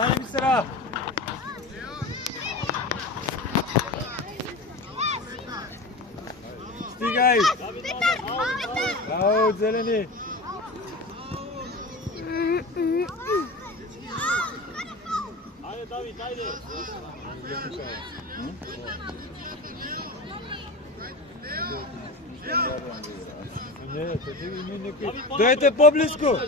Ajde mi se rad. Stigaj. Bravo, zeleni. Ajde, David, ajde. Dajte poblisko.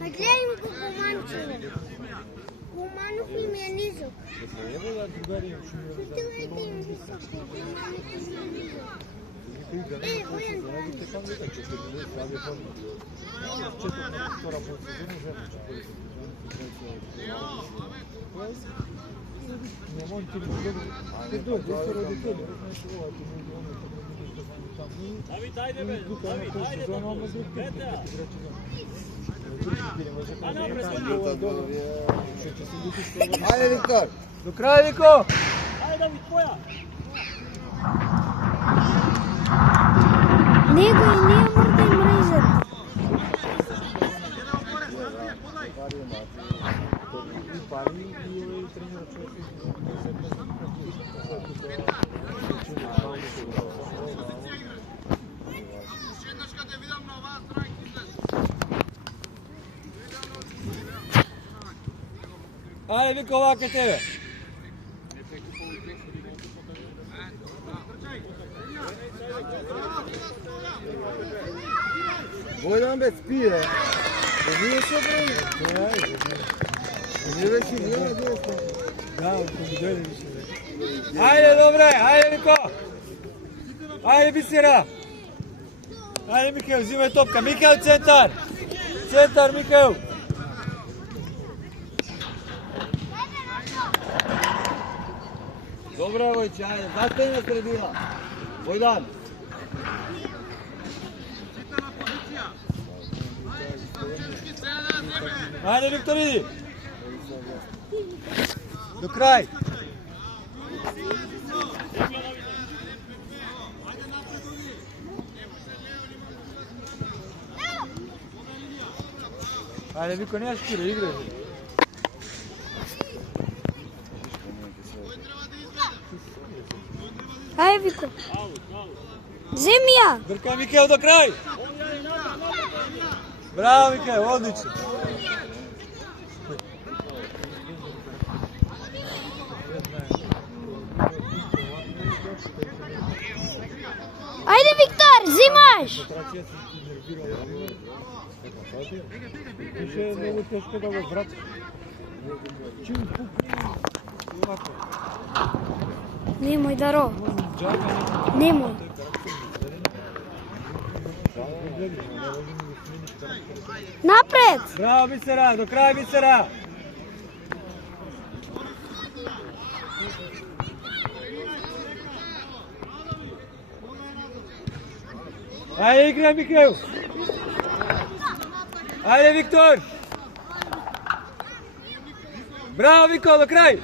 Гледам го Гуманчева. Гуманов им е низък. Стилете им високо. Гуманов им е низък. Давид, ajde be, David, ajde da Petra. Ajde, Viktor! Do kraja, Viko! Ajde, David, tvoja! Него и ние мърда им режат. Ajde, Viko, ovako tebe. Bojdan be spije. Nije se bre. Nije već i nije dosta. Da, to dojde više. Ajde, dobre, ajde, Viko. Ajde, Bisera. Ajde, Mikael, uzimaj topka. Mikael, centar. Centar, Mikael. Dobra, Vojče, ajde. Zastavi na sredina. Bojdan. Ajde, Viktor, idi. Do kraj. Ajde, Viko, nemaš kire, igraj. Ajde, Viko. Земја! Brkaj, Mikael, do kraj. Bravo, Mikael, odlično. Ajde, Viktor, zimaš! Više je mnogo teško da го vrati. Čim pukne i ovako. Nemoj, Daro. Nemoj. Napred! Bravo, Bisera, do kraja, Bisera. Ajde, igraj, Mikael. Ajde, Viktor. Bravo, Viko, do kraj.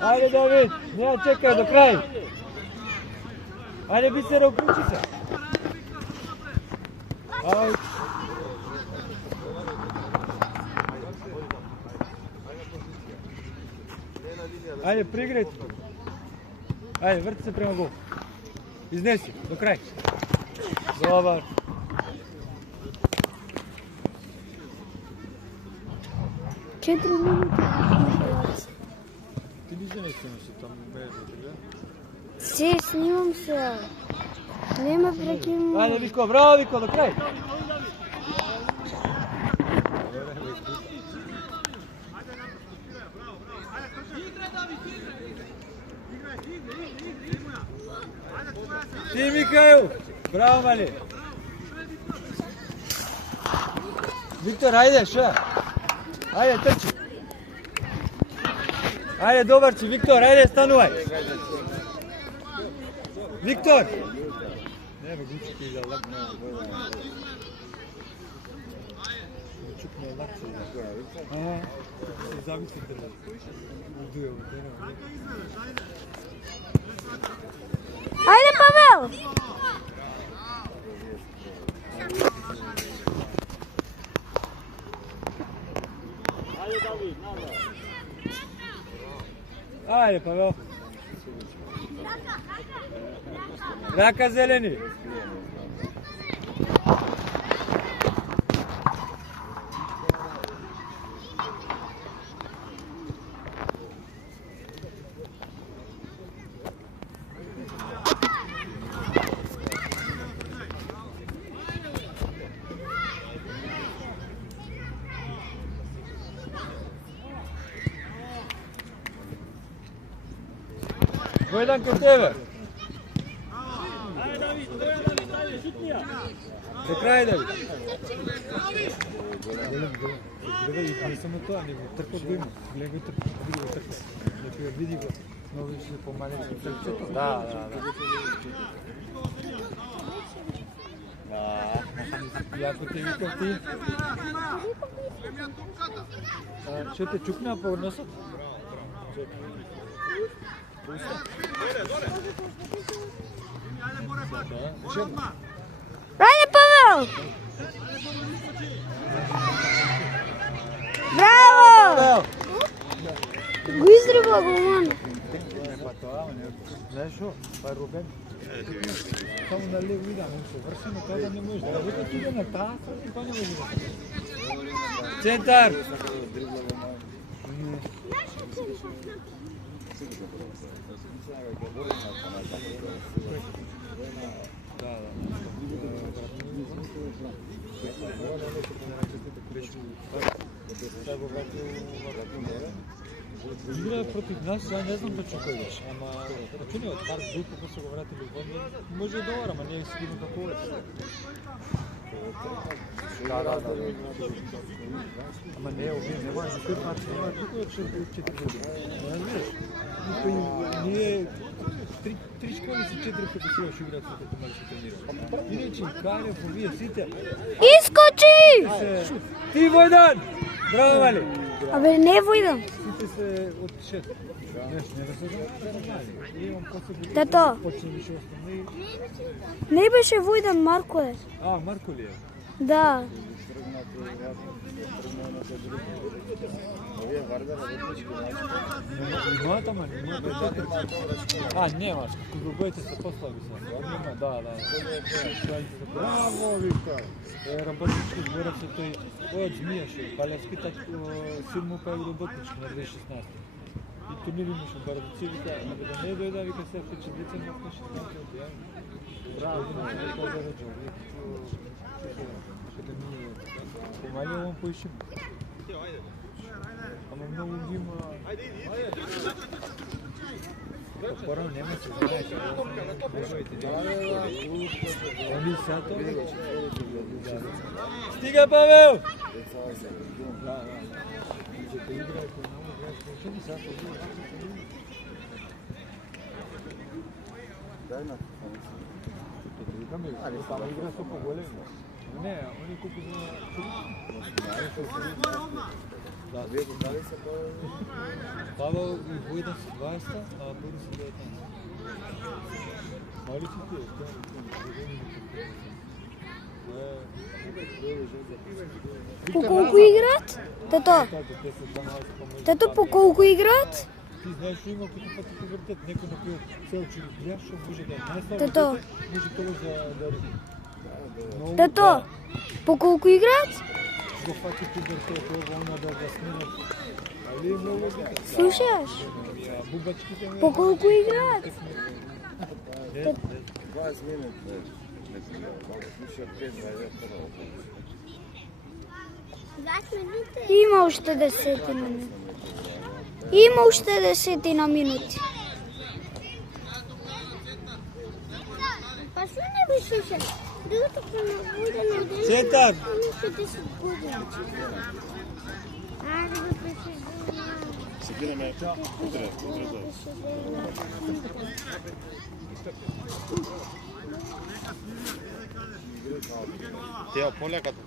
Ajde, David, nema čekaj, do kraja. Ajde, Bisera, uključi se. Ajde. Ajde, prigraj. Ajde, vrti se prema golu. Iznesi, do kraja. Dobar. Četiri minuta. Ti ništa ne snimaš se tamo mrežu, da? Все, снимам се. Нема прекинуване. Ajde, Viko, bravo, Viko, do kraja. Ti, Mikael. Bravo, mali. Viktor, ajde, še. Ajde, trči. Ајде, добар си, Виктор, ајде, станувај. Виктор! Не, бе, Гучки и да лакне. Чукне лакце. Се зависи да удуе во терен. Ајде, Павел! Ајде, Павел. Рака зелени. Војдан кај тебе. До крај, Давид. Гледај, не само тоа, него тркот го има. Гледај го тркот, види го тркот. Например, види го, много више помалече тркот. Да. Јако те викав ти. Што те чукна по носот? Ајде, Павел! Браво! Го издрибла го, ман. Знаеш што? Па Рубен. Само на лево ида, но се вршено тоа да не можеш. Да видите иде на таа, и тоа не може да. Центар! Игра против нас, ја не знам точно кој беше, ама рачуни од Парк Дук, како се го вратили во Лондон, може да довара, ама не е сигурно како лепше. Да. Ама не, овие не може, кој парк нема, туку е 4 години. Не знаеш? Ние 3 школи си 4 пати си još играат како мали се тренира. Иначе Калев, овие сите. Искочи! Ти Војдан! Браво, Мали! Абе, не Војдан. Сите се од 6. Не да се заради. Имам после Тато. почне више основни. Не беше Војдан, Марко е. А, Марко ли е? Да. Има тама, нема А, нема, кога боите се послаби се. Нема, да. Браво, Виктор! Работнички зборав се тој од Змијаше, Палевски син му па работнички на 2016. И турнир имаше Бардаци, вика, да не дојда, вика се впече деца на 16. Браво, тоа да рече. Помали овам поишим. Ама многу ги има. Порано нема се знаеш. Они сато. Стига, Павел! Ali samo igra su po golema. Ne, oni kupu za... Da, Pavel i Vojdan su 20, a Boris su 19. Mali su ti, По колку играат? Тато, по колку играат? Ти знаеш што има како пати ќе вртат некој на кој се учи игра, што може да најслабо. Тато. Може тоа за да риби. Тато, по колку играат? Го фати ти вртат тоа она да сменат. Али многу да. Слушаш? Бубачките По колку играат? 20 минути. Има уште 10 минути. Има уште 10 минути. Па што не би слушал? Докато буде на ден. Центар! Sekirаме утре. Тео поляката.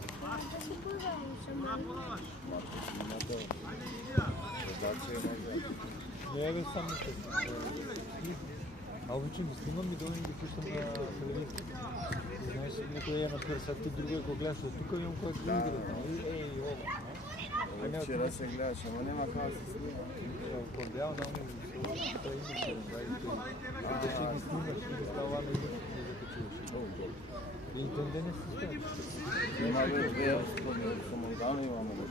Не бе само така. А обичам да снимам и долу ги пускам на телевизия. Знаеш, некој е на перса, ти друго го гледаш, тука имам кој да игра. Ей, ова. Вчера се гледаш, ама нема како се снима. Кордеал на оно, тоа има да си ги снимаш, да става на игра, да закачуваш. И тенде не се става. Нема ве со Мондана имаме да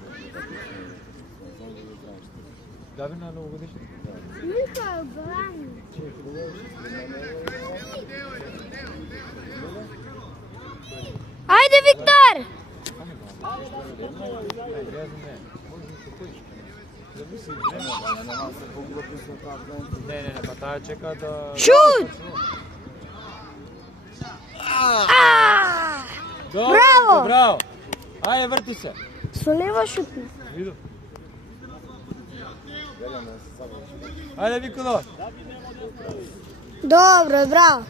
Да бе на новогодишно. Михаил Брани. Ајде, Виктор! Не, па таа чека да... Шут! Браво! Браво! Ајде, врти се. Со лева шутна. Виду. Ајде, Викудо. Добро, браво.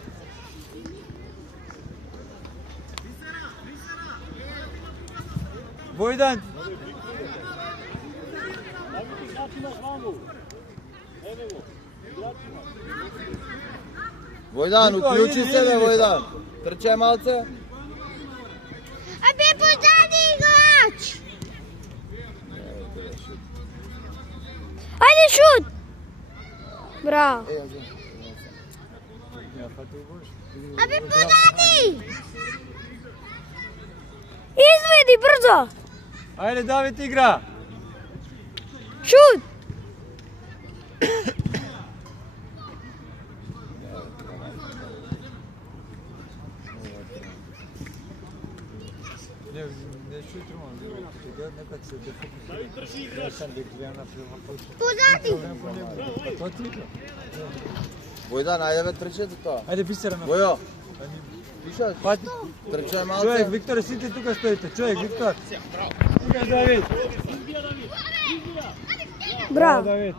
Војдан. Војдан, уклучи се бе, Војдан. Трчај малце. Абе, позади играч! Ајде, шут! Браво. Абе, позади! Изведи, брзо! Ајде, Давид игра. Шут! Не шутрувам, сега некад се дефокусира. Не сам да гледам на въпроса. Позади! А тоа ти игра? Војдан, ајде бе трчете тоа. Ајде, бисера на... Војо. Вишаш? Пати. Трчај Човек, малце. Виктор, сите тука стоите. Човек, Виктор. Тука, Давид. Браво! Давид.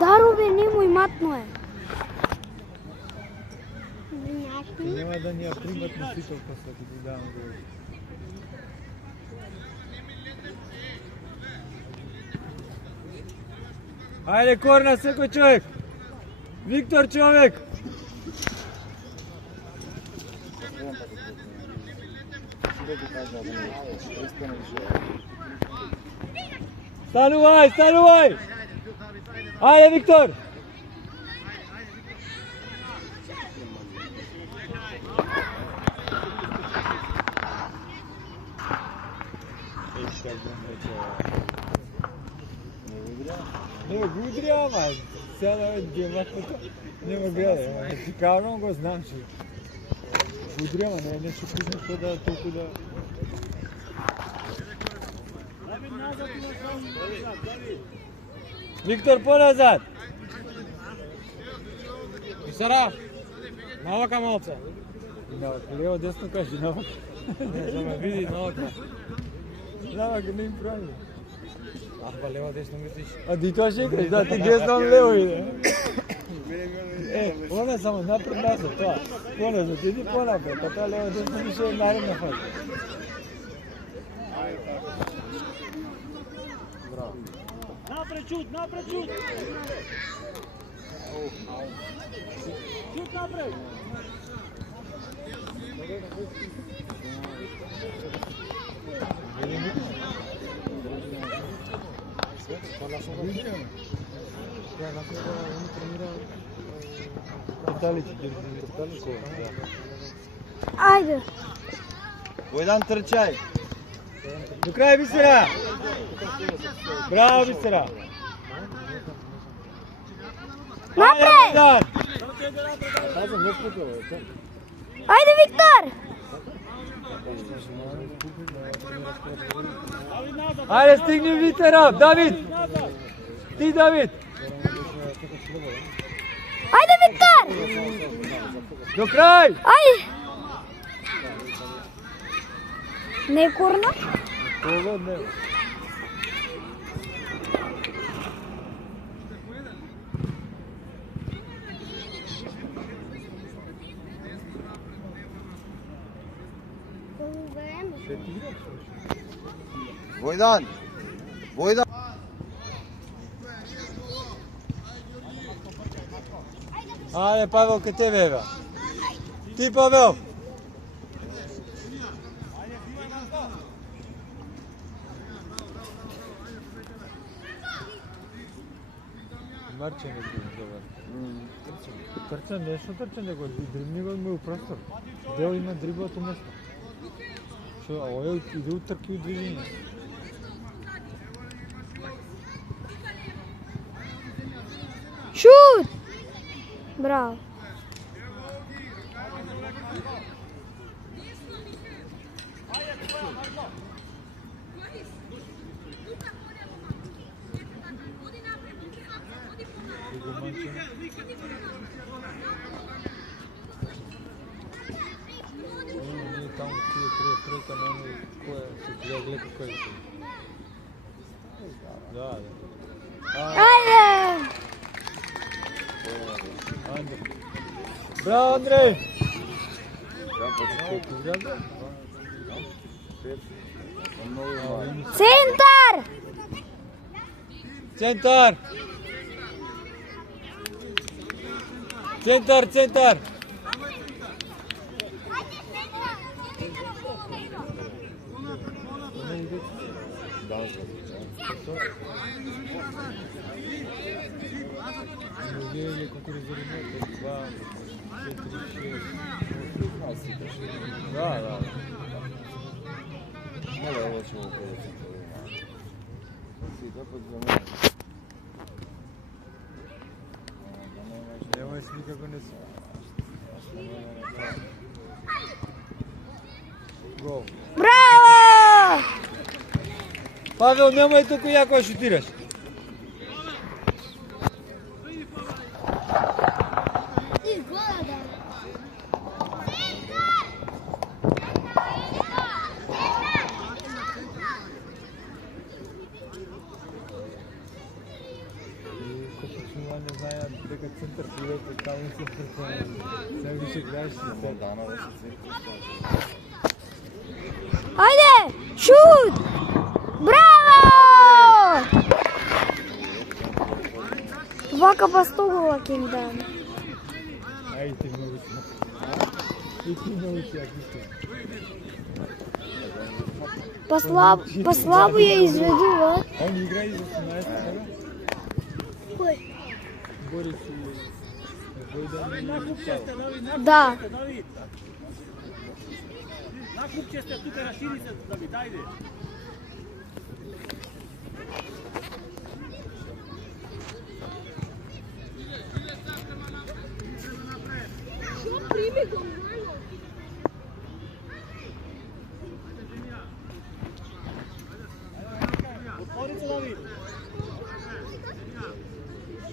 Даро бе, немој матно е. Нема да ни ја примат носителка со ќе ти дам го. Ајде, корна, секој човек. Виктор, човек. Станувај, станувај. Ајде, Виктор. Не го удри, ама сега гемакото нема гледа. Ти кажам го знам, че удри, ама не е нещо писано, што да толку да... Виктор, по-назад! Писара! Навака малце. Лево, десно кажи, навак. Не, за ме види навака. Навак не им прави. Па лево десно мислиш? А ти тоа шекаш, да, ти десно лево иде. Она само напред назад, тоа. Поназад, иди понапред, а тоа лево десно више е наредна фаза. Напред чут, напред чут! Чут напред! Ајде. Војдан, трчај. До крај, Бисера! Браво, Бисера! Напред! Ајде, Виктор! Ајде, стигни Витера! Давид! Ти, Давид! Ајде, Виктор! До крај! Ајде! Не корна? Ова не. Ще ти играш? Војдан! Војдан! Ајде, Павел, ке тебе, бе. Ти, Павел. Марче не би добар. Трча нешто трча, него дрибни го му простор. Дел има дриблато место. Шо, а овој иде утрки у движење. Шут! Браво. Го манче. Ние таму тие треба трека на оној која се гледа кој е. Да, да. Ајде! Ајде. Браво, Андреј. Изгледа? Центар! Центар. Центар, центар. Неделя кукурузеринета, 2, 4, 6. Да, да. Мало ово ќе го продадам. Си како за Немој си никако не си. Гол. Браво! Павел, немој толку јако да шутираш. Не знаят дека центар пилете, таму се пресваја. Сега више играеш си центар. дана да се центри. Ајде! Шут! Браво! Вака па 100 гола ќе им дам. Ајде ти многу си. И ти многу си, ако си. Па слабо ја изведуваат. Он игра и за 18 сега? Кој? Борис и Војдан и Павел. Да. Давид. На купче сте тука, расшири се, Давид, ајде. Отвори се, Давид.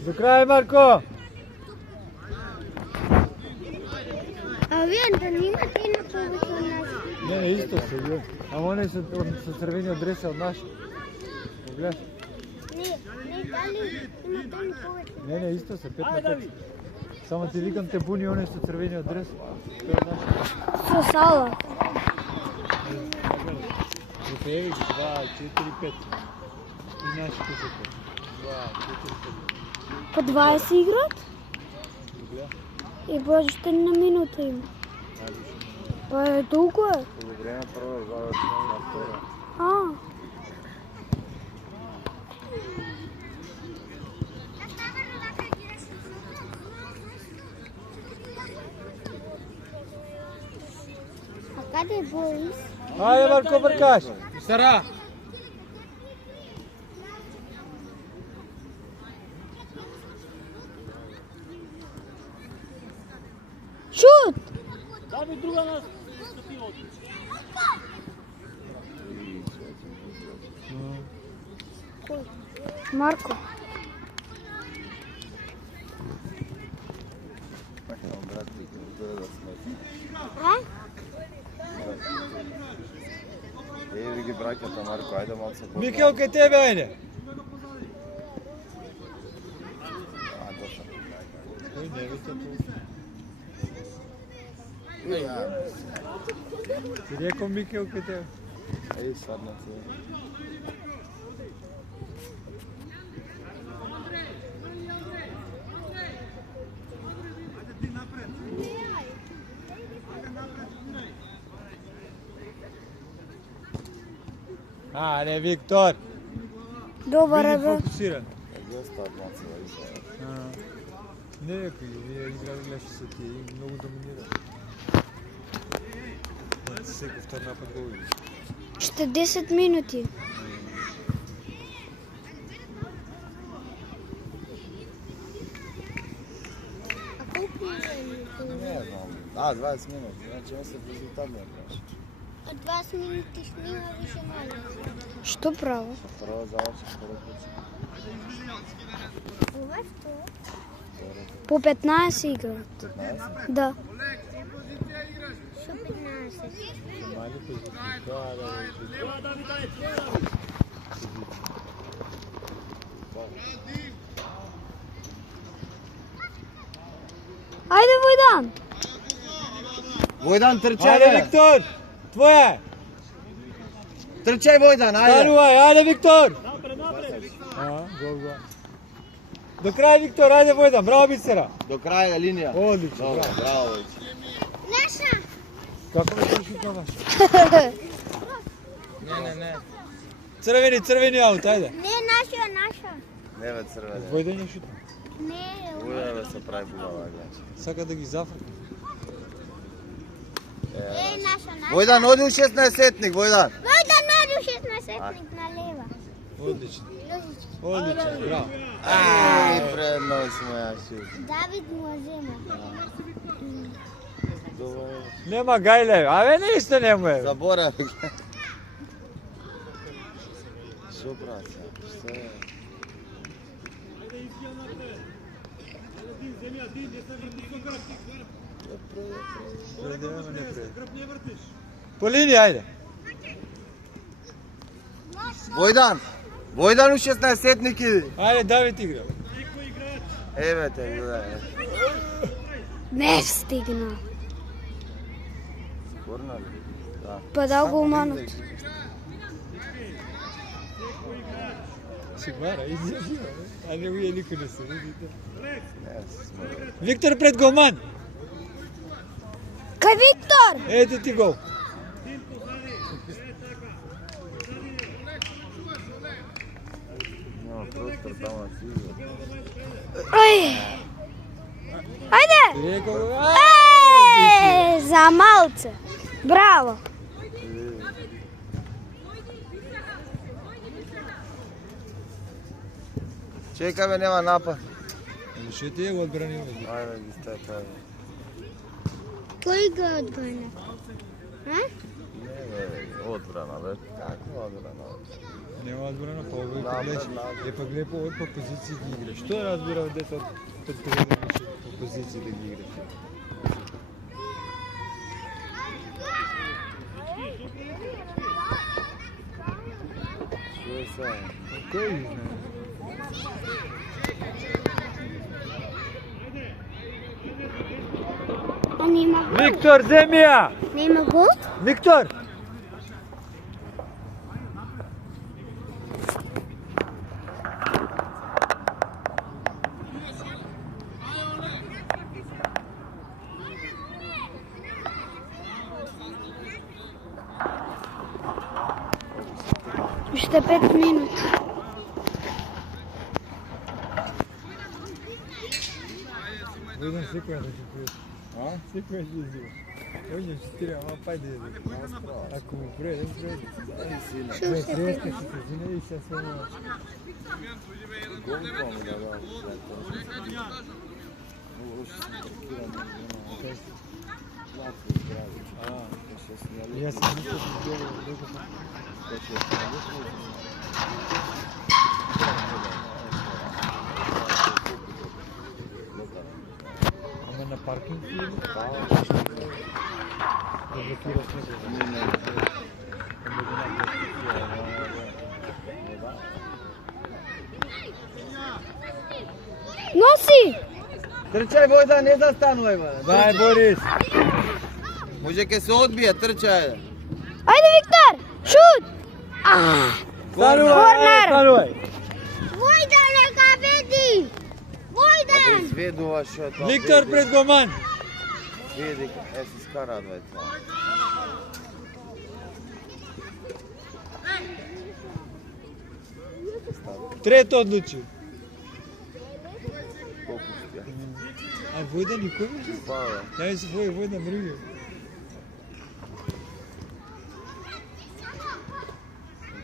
До крај, Марко. А вие да немате и на повеќе од нас. Не, исто се је. Ама оне со црвени адреса од наш. Погледаш? Не, дали имате и повеќе. Не, исто се 5 на 5. Само ти викам те буни оне со црвени адрес. Тоа е наш. Со сала. Трofejevi 2, 4, 5. И нашите се 2, 4, 5. По 20 играат? Погледа. И божите на минута има. Па е толку е. Подобрена прва завршена втора. А. А каде е Борис? Ајде, Марко, бркаш. Сара! Шут! Давид, друга нас. Што ти оди? Марко. Брат, ти ќе да сме. А? Ти ги браќата, Марко, ајде малце по. Микел, кај тебе, ајде. Кој не вика Ти рекол Микел кај тебе. Еј, садна се. Ајде, Виктор. Добар е, Биди бе. фокусиран. Ја стат малце, ајде. Не, вие играли со тие и многу доминира. Секој втор напад го уви. Ще 10 минути. А колку Не знам. 20 минути, значи мисле резултатно е прашач. Од 20 минути снима више мало. Што право? Прво заврши, второ почне. Ова што? По 15 играат. 15? Да. Што 15? Мали позиции. Да. Ајде, Војдан! Војдан, трчај, Ајде, бе! Виктор. Твоја. Трчај, Војдан, ајде! Станувај, ајде, Виктор. Гол. До крај, Виктор, ајде, Војдан. Браво, Бисера. До крај линија. Одлично, Добро, браво. браво, Војче. Наша! Како ме трши на ваш? Не. Црвени аут, ајде. Не, наша. Не бе, црвени. Војдан ја шутна. Не, Војдан бе се прави бубава, гледаш. Сака да ги зафрка. наша. Војдан, оди у 16-сетник, Војдан. Војдан најду 16-сетник на лева. Одлично. Лозички. Одлично, браво. Ај, предно сме ја шут. Давид му зема. Добро. Нема гајле, аве ништо нема е. Заборави. Шо брат, што е? По линија, ајде. Војдан у 16-сетник иди. Ајде, Давид игра. Еве те, гледај. Не стигна. Корна ли? Да. Па да го уманат. Си мара, иди. А не уе никој не се, видите. Не, сме. Виктор пред голман. Кај Виктор! Ете ти гол. Нема простор тама си игра. Ај! Ајде! Рекол, За малце. Браво. Чекај бе, нема напад. Што ти е го одбранил? Ајде ги стай тоа. Кој го одгоне? А? Не бе, одбрана бе. Како одбрана? Нема одбрана, па овој Напред, гледаш. напред. Е па гледа по овој по позиции ги играш. Што разбира од дето од тренер по позиции да ги играш? Што е сега? Кој ги знае? А нема гол? Виктор, земи ја! Нема гол? Виктор! Уште 5 минути. Војдан секој да ќе пријде. А? Секој ќе изима. Ојде, четири, ама пајде. Ако му пријде, пријде. Сина. Не, треска ќе се зине и се само... Гол кому да дам. Лошо сме паркирани. Лако здрави. Ще сняли. Јас се мислам да ќе го Ще сняли. Ама на паркинг или? Да, Да блокираш некој. не. Ама да Носи! Трчај, Војда, не застанувај, бе. Дај, Борис. Може ке се одбие, трчај. Ајде, Виктор! Шут! Станувај, Корнер. станувај. Војдан нека веди! Војдан! Изведува што тоа. Виктор пред голман. Види, се скара двајца. Трето одлучи. Колку спија? А Војда никој беше? Пава. Ја се Војда мргio.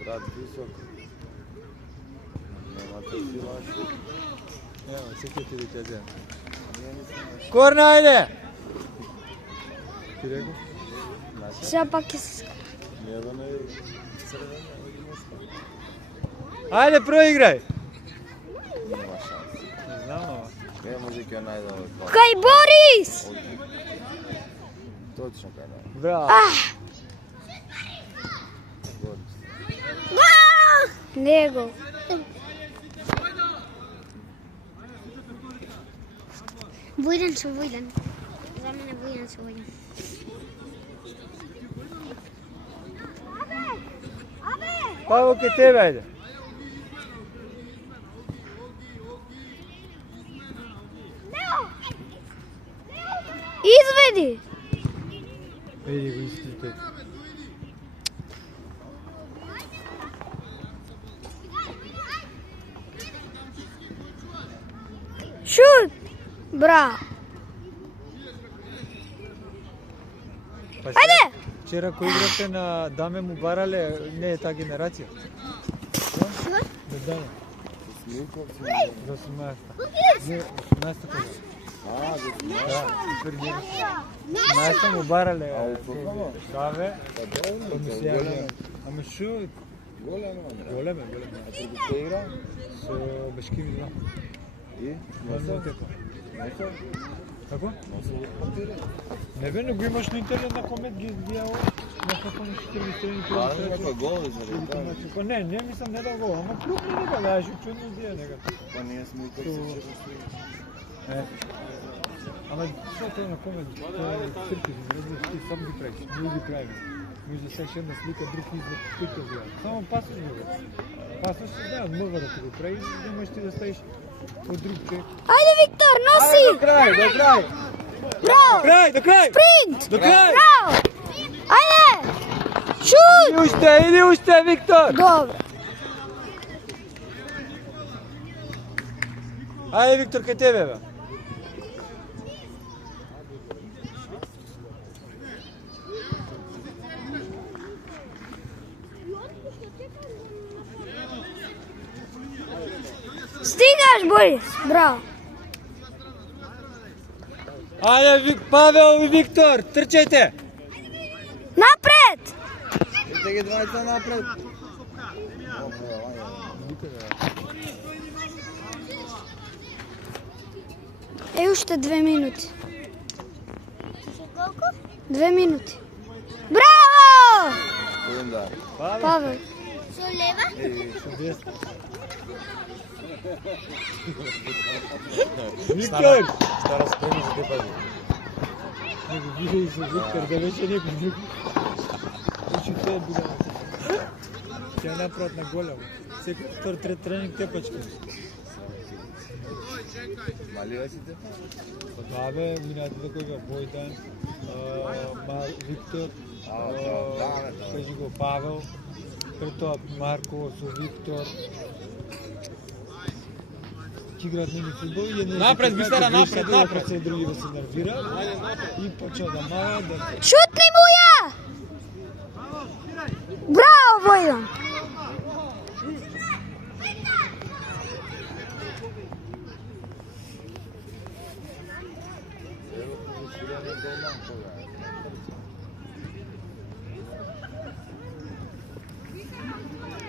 Брат висок. Нема те сила. Ево, секој ти да кажа. Корна, ајде! Ти рекол? Сега пак ќе се... Једен е црвен. Ајде, проиграј! Нема шанс. Не знам, ама. Не може ќе најде овој пат. Кај Борис! Точно кај најде. Браво. Борис. Него. Војдан со Војдан. За мене Војдан со Војдан. Паво ке тебе, ајде. Изведи! Види го истите. Шут! Браво! Па Ајде! вчера кој играте на Даме му барале, не е таа генерација. Да, Даме. Смилковци. За 18-та. Не, 18-та кога. Да, пред него. 18-та му барале. А, уфукамо? Да, бе. Па Па ми се јавија. Ама шо? Големо, бре. Големе. А ти го игра? Со Бешкими 2. И? Два минутета. Несо? Како? Носо го патире. Не бе, но го имаш на интернет на комет ги избијао. Некако на 4 страни. Па, некој гол изради. Па не мислам не да го, ама клуб не дека да чудно дија некако. Па ние сме и како се честили. Е. Ама што тоа на комет, тоа е циркус, разбираш, ти сам ги правиш, ние ги правиме. Може сега една слика, друг извод, слика гледа. Само пасош го гледа. Пасош се знаат, мога да ти го правиш, да можеш ти да ставиш од друг човек. Ајде, Виктор, носи! До крај, до крај. Браво! До крај! Спринт! До крај! Браво! Ајде! Шут! Или уште, Виктор! Добро. Ајде, Виктор, кај тебе, бе. Стигаш, Борис! Браво! Ајде, Павел и Виктор, трчајте! Напред! Ете ги двајца напред. Е, уште 2 минути. 2 минути. Браво! Удар. Павел. Со лева? Виктор! Стара спреми за те пази. Не го види се Виктор, да беше некој друг. Учи тоа била. Ќе направат на големо. Секој втор трет тренинг тепачки. Малива си те пази? Па да бе, минати да кој бе Војдан, Виктор, кажи го Павел, пред тоа Марко со Виктор. Ќе играат нени фудбал и едно... Напред, Бистера, напред! Се други да се нервира и почна да мава да... Шутни Буја! Браво, Војдан!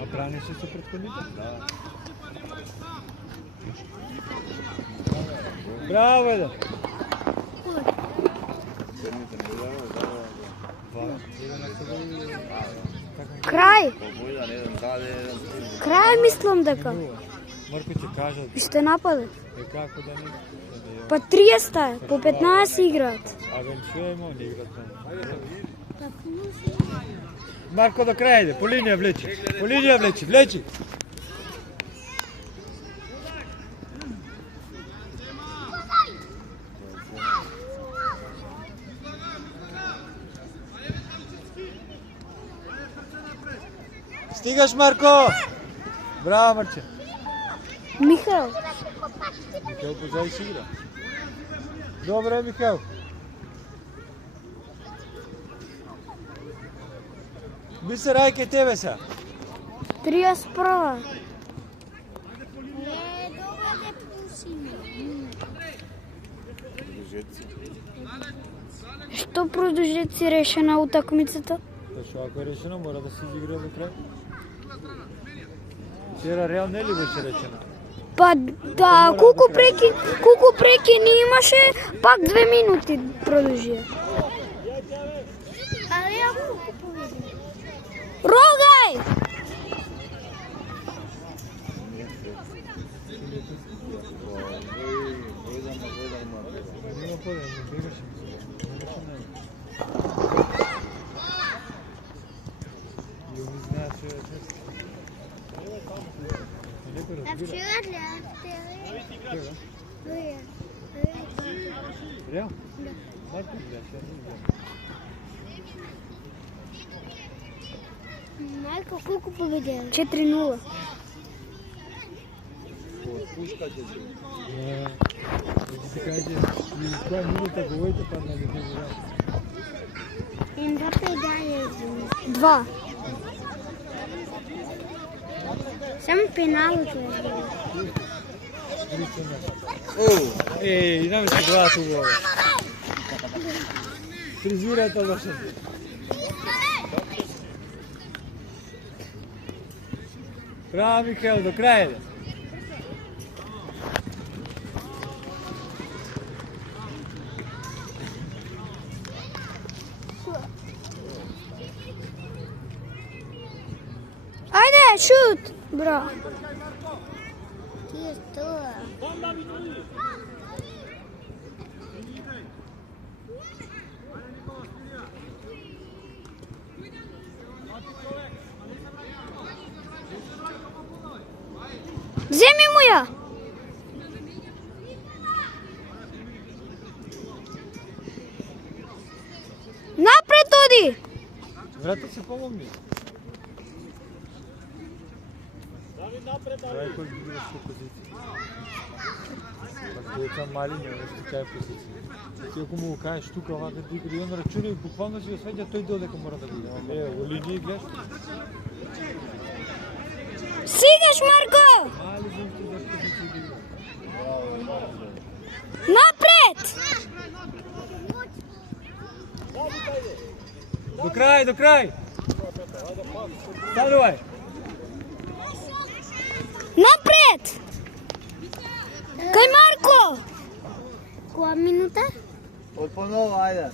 А бранеше се претходните? Да. Браво, да! Крај. Крај мислам дека. Марко ќе кажат, Ще нападат. како да не... Па 30 е, по 15 играат. А вен чуемо, не играт там. Марко до крај иде, по линија влечи. По линија влечи, влечи. Стигаш, Марко! Браво, Марче. Михаил. Михаил позади си игра. Добре, Михаил. Бисер, ајке тебе са. 31. Што продолжеци решена утакмицата? Зашо ако е решено, мора да се изигра до крај. Вчера Реал не ли беше речена? Па да, колку преки не имаше, пак 2 минути продолжија. Рогај! Нема поден, не бегаше. И они знаат што е често. Леко разбира. Реал? Марко играше, не знам. Майко, колку победила? 4-0. Да ти каже, и која минута говорите, па не ги игра. Ембапе даде 2. Само пеналото е. Еј, нам се гледат убаво. Фризирата лоша. Браво, Михаил, до крај. Ајде, шут! Браво. Земи му ја! Напред оди! Врата се помогни. Давид кој ги играш по позиција. Па деца мали не можеш кај позиција. Ти ако му го кажеш тука овака ти игри, он рачуна и буквално си го сваќа, тој додека мора да го иде. Во линија гледаш. Сигаш, Марко! Мали зашто за позиција да игра. Напред! До крај, до крај! Станувај! Напред! Кај Марко! Која минута? Од понова, ајде.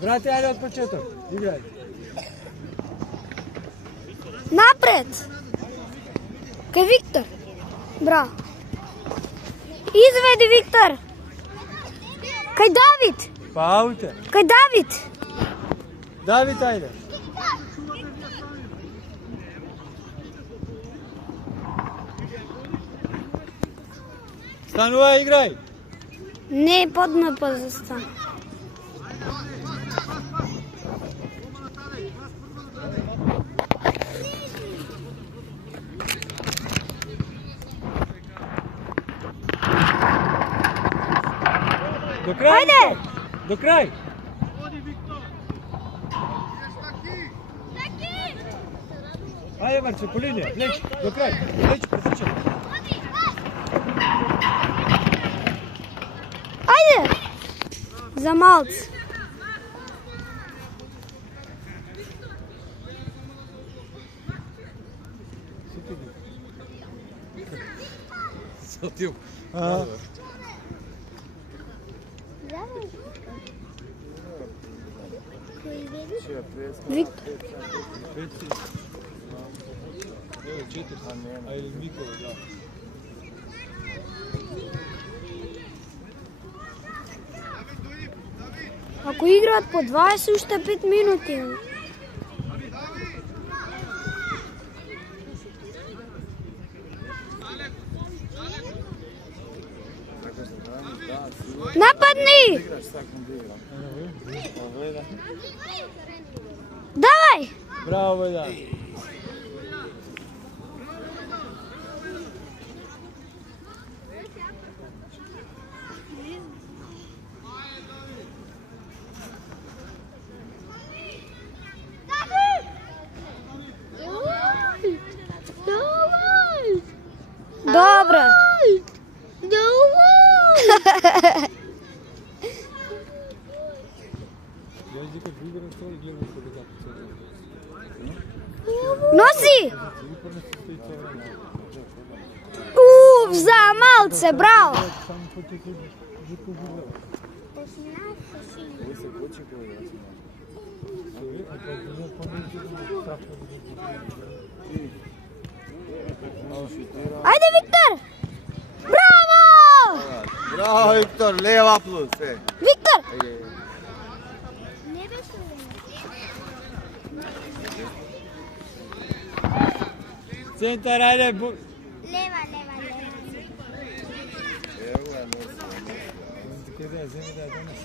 Брате, ајде од почеток. Играј. Напред! Кај Виктор. Браво. Изведи Виктор. Кај Давид. Па ауте. Кај Давид. Давид, ајде. Станувај, играј. Не, поднапад за стан. До крај. Ајде! До крај. Ајде, Марче, по линија. Влеч, до крај. Влеч, пресече. Ајде! За малц. Сатил. Кој Виктор. Пеци. Ево 4. А или Никола, да. Ако играат по 20, уште 5 минути. Нападни! Давај! Браво, Бајдан. Добро. Јас дека играм тоа и гледам како да Носи! За малце, браво! Само потеку жутко губе. Ајде, Виктор! Браво! Браво, Виктор, лева плюс, Виктор! Центар, ајде. Лева. Кај да земи да донес.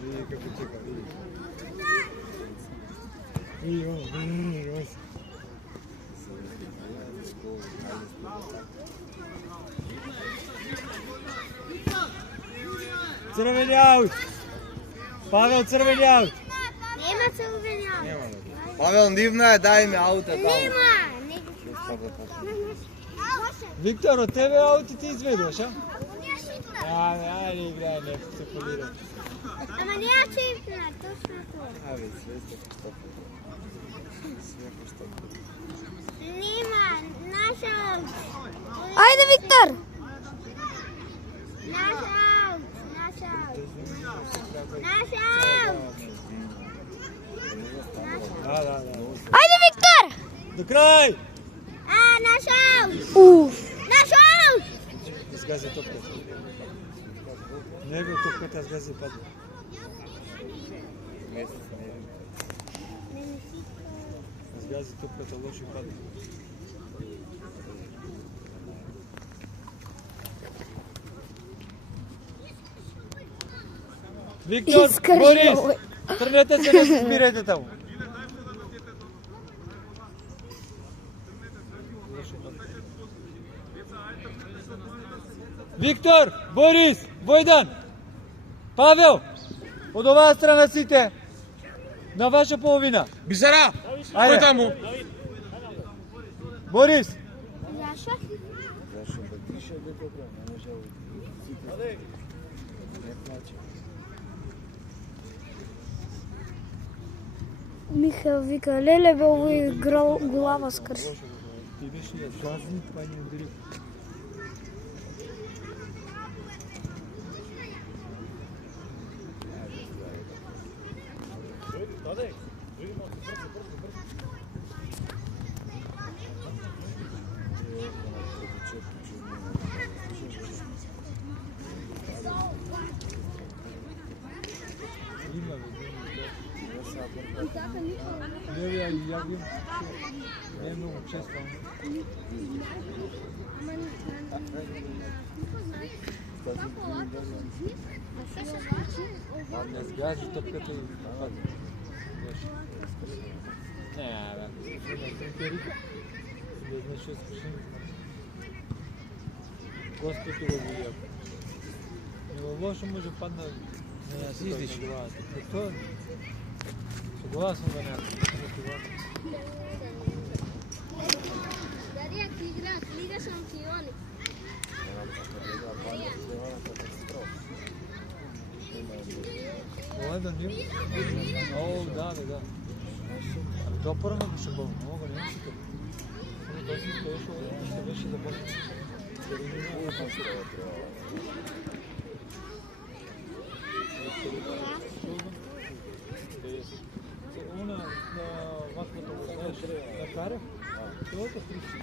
Види како чека, види. Види, Црвени аут. Павел, црвени аут. Нема црвени аут. Павел, нивна е, дај ми аута таму. Виктор, од тебе аути ти изведуваш, а? Ајде, играј, не се полира. Ама не ја чипна, точно тоа. Абе, све сте поштопи. Све поштопи. Нема, наш аут. Ајде, Виктор. Наш аут. Да. Ајде, Виктор. До крај. Наш аут. Наш аут. Изгази топката. Него топката изгази падна. Изгази топката лошо и падна. Виктор, Борис, тргнете се, не се збирајте таму. Виктор, Борис, Војдан, Павел, од оваа страна сите, на ваша половина. Бисера, Ајде. таму. Борис, Јаша? Зашо да дише дека не може да не плаче. Михаил вика, леле бе, овој глава скрши. Ти беше да газни, па не удри. Не, ја ги не многу често. Не сгази топката и падна. Не, бе. Не знаеш што скрши. Господ го види. Него лошо може падна. Не, ја си издиш. Тоа согласен да не. Дарија ќе играат Лига шампиони. Оледа нив? О, да. Тоа порано беше болно, много не си тоа. Тоа си стоеше, што беше да болно. Она на ватката го знаеш, на карев, целата стричка.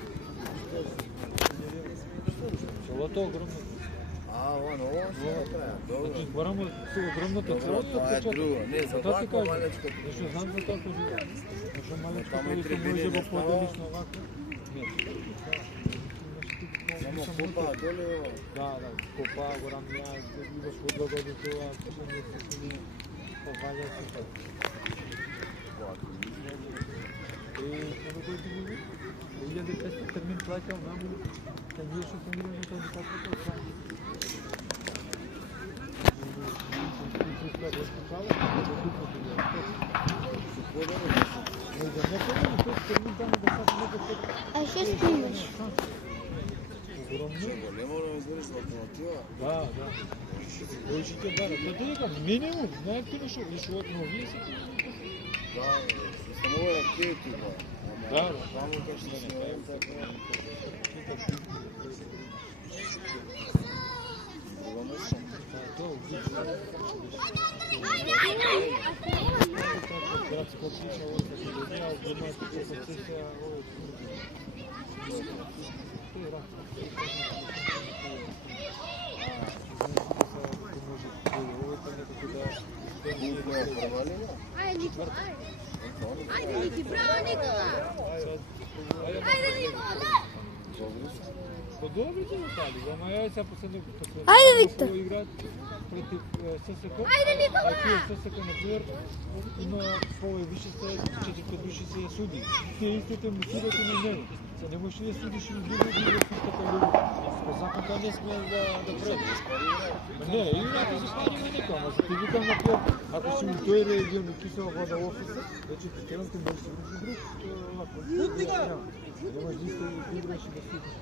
Целата огромна. А, оно, ovo dobro. Значи, барамо се огромната целата Това е друго. Не, за Тоа ти вако кажам. малечко. Зашто знам за тоа кажу. Зашто малечко Тамо и кој трибини може не го поделиш на вако. Не. Само купа доле, ovo. Да, копа, го рамја, имаш подлога до тоа, што не се повалја се тоа. Како кој ти биде? 1500 термин плаќал наму, кај ние што функционира тоа дикатото. А што снимаш? Не moramo izvrši lokomotiva. Да. Ојшите бара, тоа ти викам, минимум, најактивно што новија се. Da, samo ovo je raketi, ba. Да. Samo kao što se ne tako. Градска оптична, ово се телевизија, градска концесија, ово Ajde, Nikola, ajde. Ajde, Niki, bravo, Nikola. Ajde, Nikola. Па добри се остали, ама ја сега последно Ајде, Виктор. играат против ССК. Ајде, Никола. А тие ССК например има повеќе више се 4 души се суди. Тие истите му судат и на него. Се не можеш да судиш и други да така луѓе. По закон тоа не сме да прави. Не, играте за станува некој, ама ти викам на плот, ако си у тој регион и кисела вода офиса, вече ти терам ти можеш да си друг, лако. Немаш да играш и да судиш.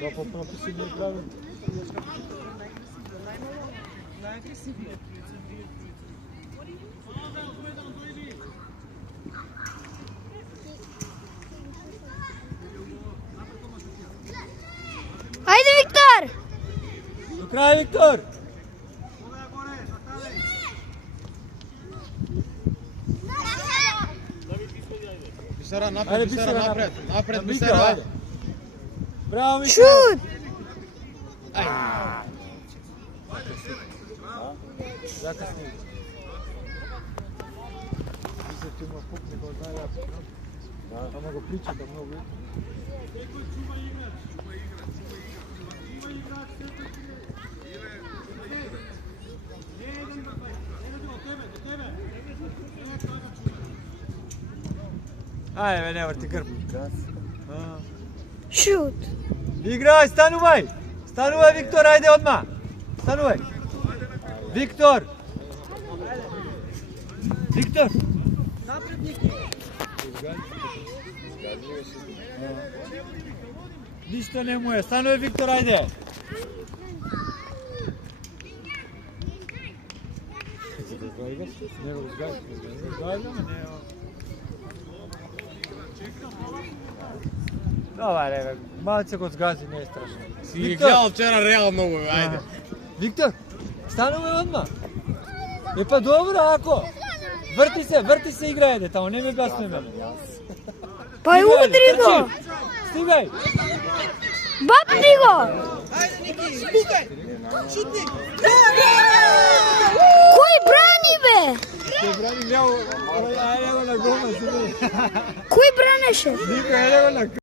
Да, по прописи не правим. Ајде, Виктор! До крај, Виктор! Бисера Ајде, напред, Бисера, Бисера напред. Напред, Мика, Бисера. ајде. Браво, Мика! Шут! Закасни. Мислев, че има пук, не го знае јас. Ама го причата многу. Ајде, бе, не врти грб. Шут! Играј, станувај! Станувај, Виктор, ајде одма! Станувај! Виктор! Виктор! Ништо не му е. Станувај, Виктор, ајде! Не го изгајаш, ама не. Добре, бе, малце го згази, не е страшно. Си гледал вчера Реал многу, ајде. Виктор, станувај одма. Е па добро, ако. Врти се играјде, тамо не ме гаснуј мене. Па и удри го! Стигај! Бапни го! Кој брани, бе? Те брани ляво, ајде го на гома, Кој бранеше? Никој, ајде го на